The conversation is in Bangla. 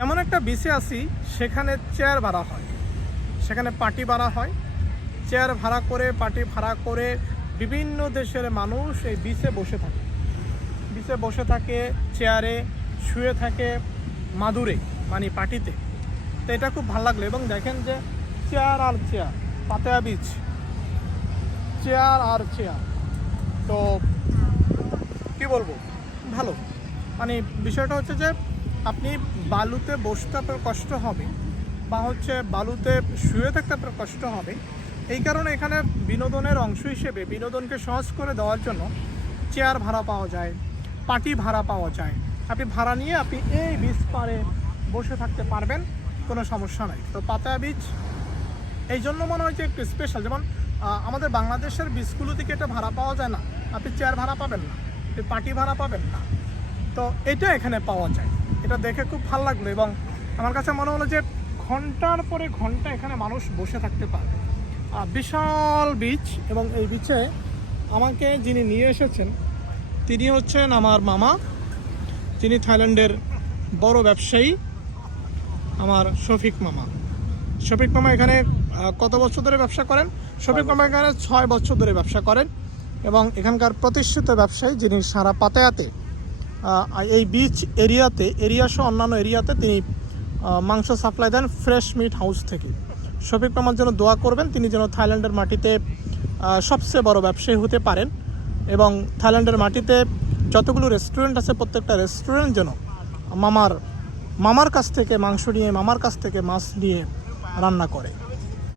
এমন একটা বিচে আছি, সেখানে চেয়ার ভাড়া হয়। সেখানে পার্টি ভাড়া হয়। চেয়ার ভাড়া করে পার্টি ভাড়া করে বিভিন্ন দেশের মানুষ এই বিচে বসে থাকে। বিচে বসে থাকে চেয়ারে শুয়ে থাকে মাদুরে মানে পার্টিতে। তো এটা খুব ভালো লাগল। এবং দেখেন যে চেয়ার আর চেয়ার পাতেয়া বিচ চেয়ার আর চেয়ার তো কি বলব? ভালো। মানে বিষয়টা হচ্ছে যে আপনি বালুতে বসতে আপনার কষ্ট হবে বা হচ্ছে বালুতে শুয়ে থাকতে আপনার কষ্ট হবে। এই কারণে এখানে বিনোদনের অংশ হিসেবে বিনোদনকে সহজ করে দেওয়ার জন্য চেয়ার ভাড়া পাওয়া যায়, পাটি ভাড়া পাওয়া যায়। আপনি ভাড়া নিয়ে আপনি এই বিচ পাড়ে বসে থাকতে পারবেন, কোনো সমস্যা নাই। তো পাতায়া বীজ, এই জন্য মনে হয় যে একটু স্পেশাল যেমন আমাদের বাংলাদেশের বিচগুলো থেকে এটা ভাড়া পাওয়া যায় না। আপনি চেয়ার ভাড়া পাবেন না, আপনি পাটি ভাড়া পাবেন না। তো এটা এখানে পাওয়া যায়। এটা দেখে খুব ভালো লাগল এবং আমার কাছে মনে হলো যে ঘণ্টার পরে ঘণ্টা এখানে মানুষ বসে থাকতে পারে বিশাল বিচ এবং এই বিচে আমাকে যিনি নিয়ে এসেছেন, তিনি হচ্ছেন আমার মামা। তিনি থাইল্যান্ডের বড় ব্যবসায়ী, আমার শফিক মামা। শফিক মামা এখানে কত বছর ধরে ব্যবসা করেন? শফিক মামা এখানে ছয় বছর ধরে ব্যবসা করেন এবং এখানকার প্রতিষ্ঠিত ব্যবসায়ী যিনি সারা পাতায়াতে এই বিচ এরিয়াতে, এরিয়া সহ অন্যান্য এরিয়াতে তিনি মাংস সাপ্লাই দেন ফ্রেশ মিট হাউস থেকে। শফিক মামার জন্য দোয়া করবেন, তিনি যেন থাইল্যান্ডের মাটিতে সবচেয়ে বড় ব্যবসায়ী হতে পারেন এবং থাইল্যান্ডের মাটিতে যতগুলো রেস্টুরেন্ট আছে, প্রত্যেকটা রেস্টুরেন্ট যেন মামার মামার কাছ থেকে মাংস নিয়ে, মামার কাছ থেকে মাছ নিয়ে রান্না করে।